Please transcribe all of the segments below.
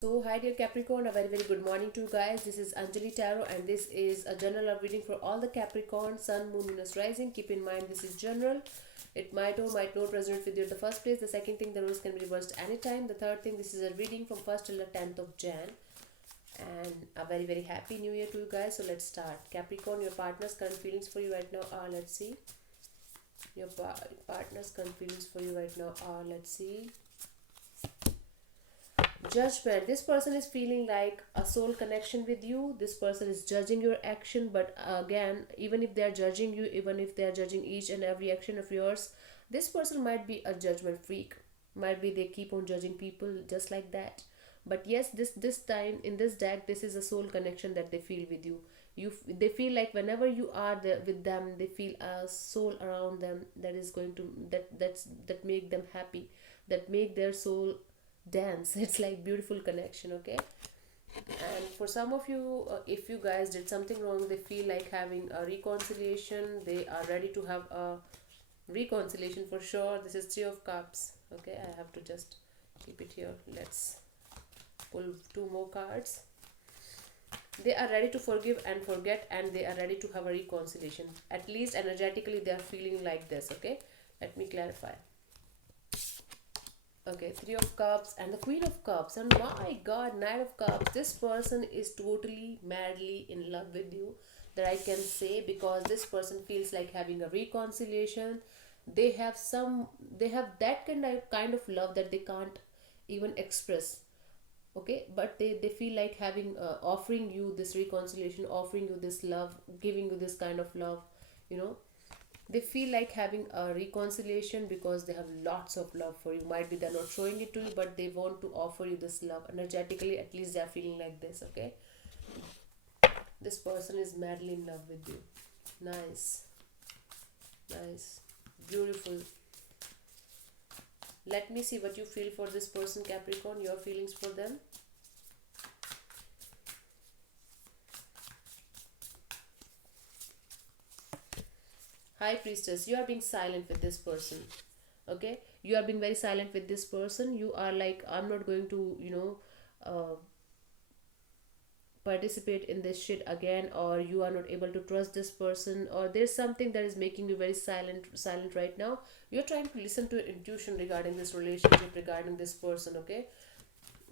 So, hi dear Capricorn, a very good morning to you guys. This is Anjali Tarot, and this is a general love reading for all the Capricorn, Sun, Moon, Venus, Rising. Keep in mind this is general. It might or might not resonate with you in the first place. The second thing, the rules can be reversed anytime. The third thing, this is a reading from 1st till the 10th of Jan. And a very happy new year to you guys. So, let's start. Capricorn, your partner's current feelings for you right now are, let's see. Your partner's current feelings for you right now are, let's see. Judgment. This person is feeling like a soul connection with you. This person is judging your action, but again, even if they are judging you, even if they are judging each and every action of yours, this person might be a judgment freak. Might be they keep on judging people just like that. But yes, this time in this deck, this is a soul connection that they feel with you. They feel like whenever you are there with them, they feel a soul around them that is going to that make them happy, that make their soul dance. It's like beautiful connection. Okay, and for some of you, if you guys did something wrong, they feel like having a reconciliation. They are ready to have a reconciliation for sure. This is Three of Cups. Okay, I have to just keep it here. Let's pull two more cards. They are ready to forgive and forget, and they are ready to have a reconciliation. At least energetically they are feeling like this. Okay, let me clarify. Okay, Three of Cups and the Queen of Cups. And my God, Knight of Cups. This person is totally madly in love with you. That I can say, because this person feels like having a reconciliation. They have that kind of love that they can't even express. Okay, but they feel like having offering you this reconciliation, offering you this love, giving you this kind of love, you know they feel like having a reconciliation because they have lots of love for you. Might be they're not showing it to you, but they want to offer you this love energetically. At least they're feeling like this. Okay, this person is madly in love with you. Nice, nice, beautiful. Let me see what you feel for this person, Capricorn. Your feelings for them. High Priestess, you are being silent with this person. Okay, you are being very silent with this person. You are like, I'm not going to participate in this shit again, or you are not able to trust this person, or there's something that is making you very silent right now. You're trying to listen to your intuition regarding this relationship, regarding this person. Okay,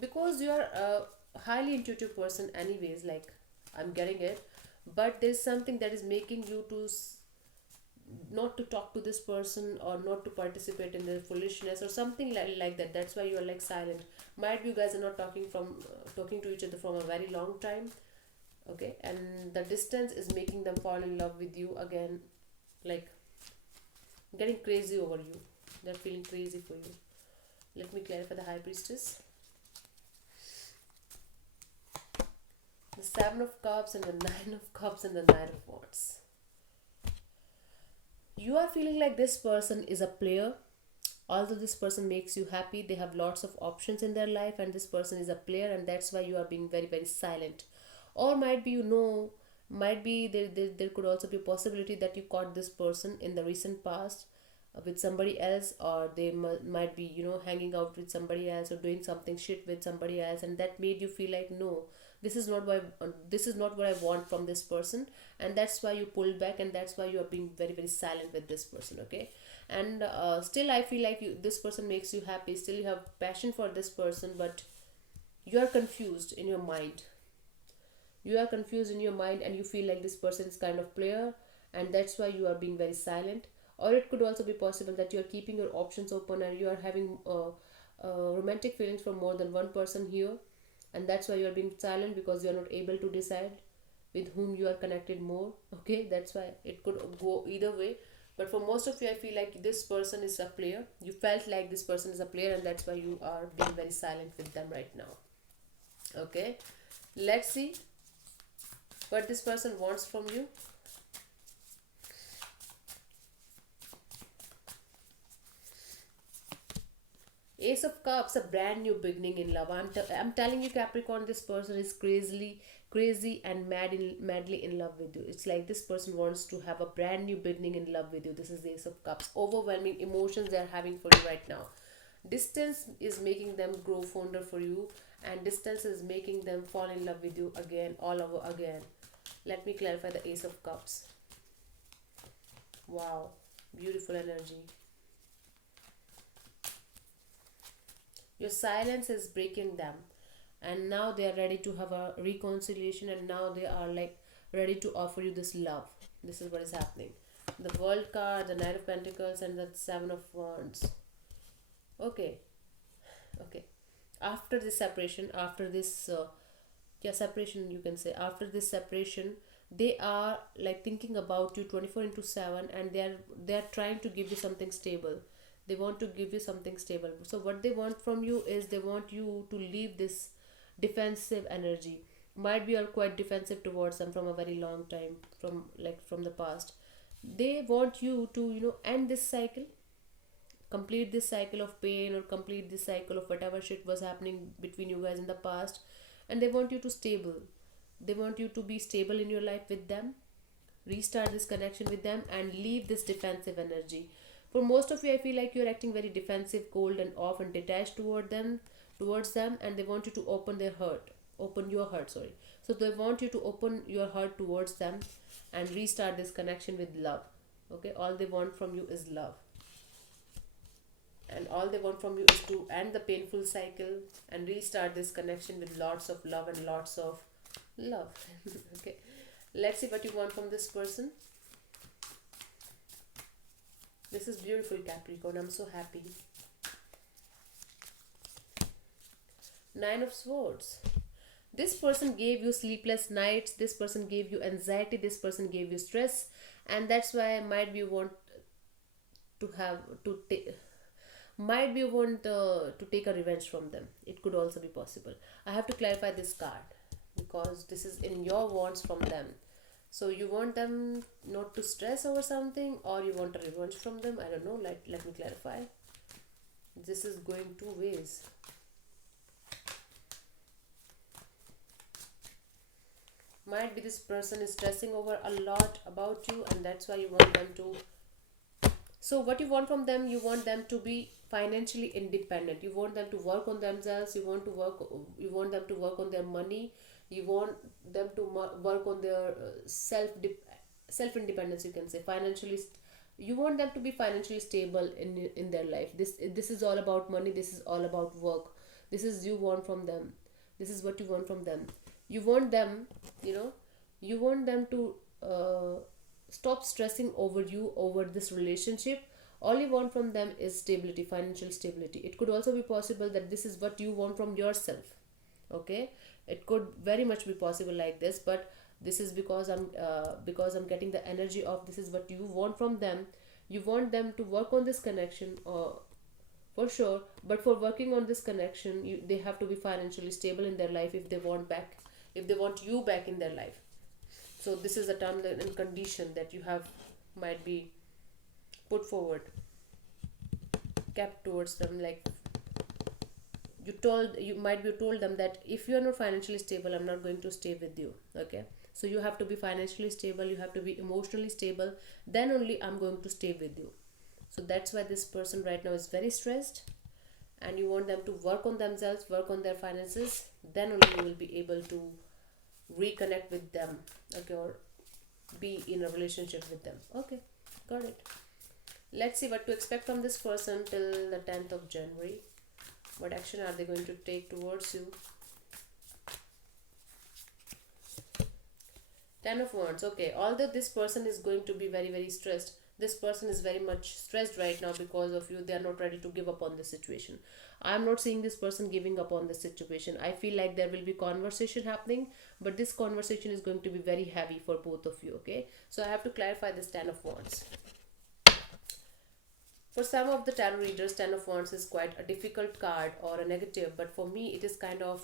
because you are a highly intuitive person anyways, like, I'm getting it. But there's something that is making you to not to talk to this person, or not to participate in the foolishness or something like that. That's why you are like silent. Might be you guys are not talking to each other from a very long time. Okay, and the distance is making them fall in love with you again, like getting crazy over you. They're feeling crazy for you. Let me clarify the High Priestess. The Seven of Cups and the Nine of Cups and the Knight of Wands. You are feeling like this person is a player. Although this person makes you happy, they have lots of options in their life, and this person is a player, and that's why you are being very silent. Or might be, might be there could also be a possibility that you caught this person in the recent past with somebody else, or they might be, hanging out with somebody else, or doing something shit with somebody else, and that made you feel like, no, this is not what I want from this person. And that's why you pull back, and that's why you are being very silent with this person. Okay, and still I feel like this person makes you happy. Still you have passion for this person, but you are confused in your mind. You are confused in your mind, and you feel like this person is kind of player, and that's why you are being very silent. Or it could also be possible that you are keeping your options open, and you are having romantic feelings for more than one person here, and that's why you are being silent, because you are not able to decide with whom you are connected more. Okay, that's why it could go either way. But for most of you, I feel like this person is a player. You felt like this person is a player, and that's why you are being very silent with them right now. Okay, let's see what this person wants from you. Ace of Cups, a brand new beginning in love. I'm telling you, Capricorn, this person is crazy and madly in love with you. It's like this person wants to have a brand new beginning in love with you. This is the Ace of Cups. Overwhelming emotions they are having for you right now. Distance is making them grow fonder for you, and distance is making them fall in love with you again, all over again. Let me clarify the Ace of Cups. Wow, beautiful energy. Your silence is breaking them, and now they are ready to have a reconciliation, and now they are like ready to offer you this love. This is what is happening. The World card, the Knight of Pentacles, and the Seven of Wands. Okay, okay. After this separation, after this yeah, separation, you can say, after this separation, they are like thinking about you 24 into 7, and they are trying to give you something stable. They want to give you something stable. So what they want from you is they want you to leave this defensive energy. Might be you're quite defensive towards them from a very long time, from like from the past. They want you to, end this cycle, complete this cycle of pain, or complete this cycle of whatever shit was happening between you guys in the past. And they want you to stable, they want you to be stable in your life with them, restart this connection with them, and leave this defensive energy. For most of you, I feel like you're acting very defensive, cold, and off, and detached towards them, and they want you to open your heart, sorry. So they want you to open your heart towards them and restart this connection with love. Okay, all they want from you is love, and all they want from you is to end the painful cycle and restart this connection with lots of love and lots of love. Okay, let's see what you want from this person. This is beautiful, Capricorn. I'm so happy. Nine of Swords. This person gave you sleepless nights, this person gave you anxiety, this person gave you stress, and that's why might be you want to have to take, might be you want to take a revenge from them. It could also be possible. I have to clarify this card because this is in your wants from them. So you want them not to stress over something, or you want a revenge from them. I don't know. Let me clarify. This is going two ways. Might be this person is stressing over a lot about you, and that's why you want them to. So what you want from them, you want them to be financially independent. You want them to work on themselves. You want them to work on their money. You want them to work on their self independence, you can say, financially. You want them to be financially stable in their life. This is all about money. This is all about work. This is you want from them. This is what you want from them. You want them, you want them to stop stressing over you, over this relationship. All you want from them is stability, financial stability. It could also be possible that this is what you want from yourself. Okay, it could very much be possible like this, but this is because I'm getting the energy of this is what you want from them. You want them to work on this connection, for sure, but for working on this connection, they have to be financially stable in their life if they want you back in their life. So this is a term and condition that you have might be put forward, kept towards them. Like you might be told them that if you are not financially stable, I'm not going to stay with you. Okay, so you have to be financially stable, you have to be emotionally stable, then only I'm going to stay with you. So that's why this person right now is very stressed, and you want them to work on themselves, work on their finances, then only you will be able to reconnect with them. Okay, or be in a relationship with them. Okay, got it. Let's see what to expect from this person till the 10th of January. What action are they going to take towards you? 10 of Wands. Okay, although this person is going to be very, very stressed, this person is very much stressed right now because of you. They are not ready to give up on this situation. I am not seeing this person giving up on this situation. I feel like there will be conversation happening, but this conversation is going to be very heavy for both of you. Okay, so I have to clarify this 10 of Wands. For some of the tarot readers, 10 of Wands is quite a difficult card or a negative, but for me it is kind of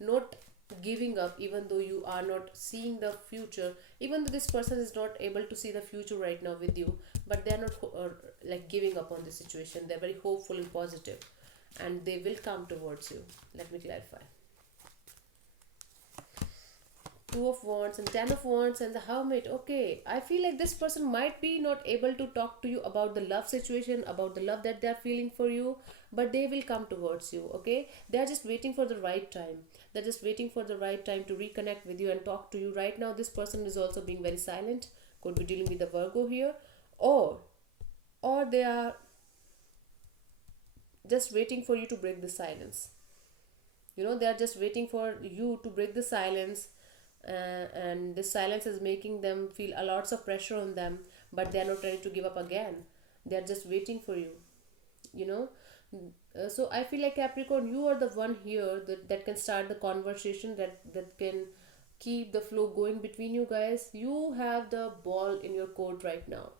not giving up, even though you are not seeing the future, even though this person is not able to see the future right now with you, but they are not like giving up on the situation. They're very hopeful and positive, and they will come towards you. Let me clarify. Two of Wands and Ten of Wands and the Hermit. Okay, I feel like this person might be not able to talk to you about the love situation, about the love that they're feeling for you, but they will come towards you. Okay, they're just waiting for the right time. They're just waiting for the right time to reconnect with you and talk to you. Right now, this person is also being very silent. Could be dealing with the Virgo here, or they are just waiting for you to break the silence. They are just waiting for you to break the silence, and this silence is making them feel a lots of pressure on them, but they are not ready to give up again. They are just waiting for you you know so I feel like Capricorn, you are the one here that can start the conversation, that can keep the flow going between you guys. You have the ball in your court right now.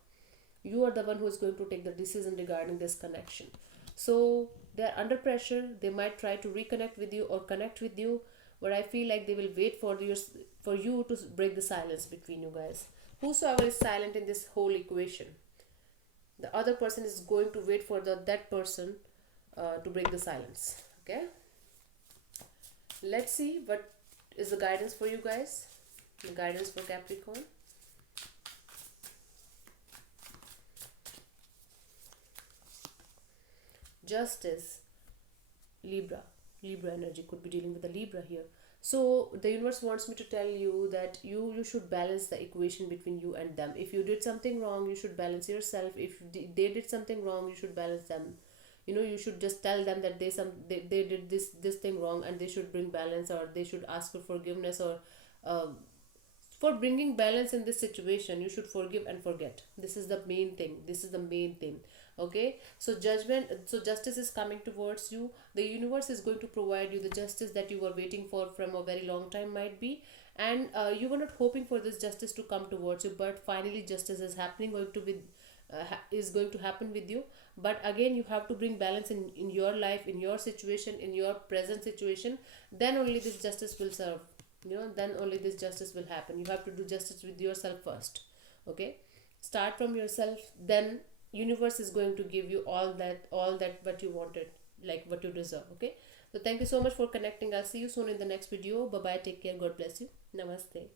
You are the one who is going to take the decision regarding this connection. So they are under pressure. They might try to reconnect with you or connect with you, but I feel like they will wait for you to break the silence between you guys. Whosoever is silent in this whole equation, the other person is going to wait for that person to break the silence. Okay, let's see what is the guidance for you guys. The guidance for Capricorn. Justice. Libra energy, could be dealing with the Libra here. So the universe wants me to tell you that you should balance the equation between you and them. If you did something wrong, you should balance yourself. If they did something wrong, you should balance them. You should just tell them that they did this thing wrong, and they should bring balance, or they should ask for forgiveness, or uh, for bringing balance in this situation. You should forgive and forget. This is the main thing. Okay, so justice is coming towards you. The universe is going to provide you the justice that you were waiting for from a very long time, might be. And you were not hoping for this justice to come towards you, but finally justice is happening, is going to happen with you. But again, you have to bring balance in your life, in your situation, in your present situation. Then only this justice will serve. Then only this justice will happen. You have to do justice with yourself first. Okay, start from yourself, then universe is going to give you all that what you wanted, like what you deserve. Okay, so thank you so much for connecting. I'll see you soon in the next video. Bye bye, take care, God bless you, namaste.